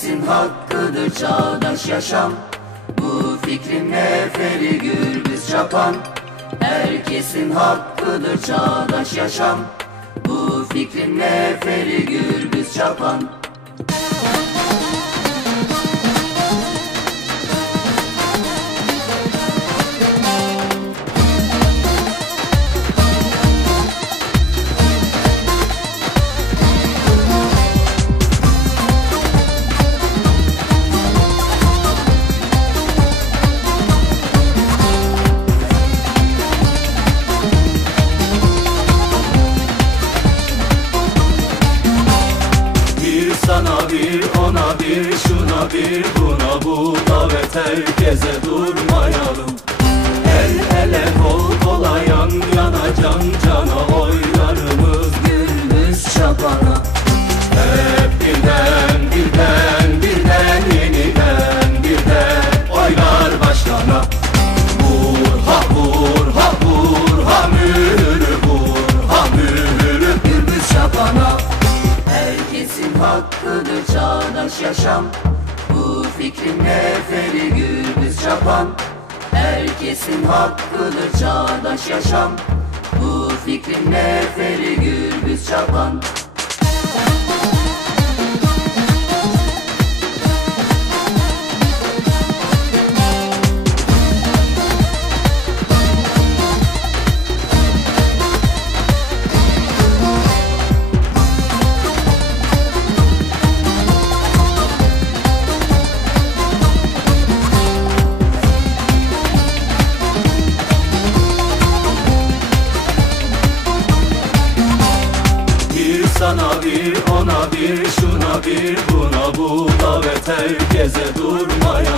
Herkesin hakkıdır çağdaş yaşam. Bu fikrin neferi gürbüz çapan. Herkesin hakkıdır çağdaş yaşam. Bu fikrin neferi gürbüz çapan bir ona bir şuna bir buna bu davet herkese durmayalım. El ele kol kola yan yana can cana oylarımız. Gürbüz çapana. Hep birden birden birden yeniden birden oylar başlana. Vur ha vur ha vur ha mühürü vur ha mühürü. Gürbüz çapana Herkesin hakkıdır çağdaş yaşam. Bu fikrin neferi gürbüz çapan. Herkesin hakkıdır çağdaş yaşam. Bu fikrin neferi gürbüz çapan bir ona bir şuna bir buna bu davet herkese durmayalım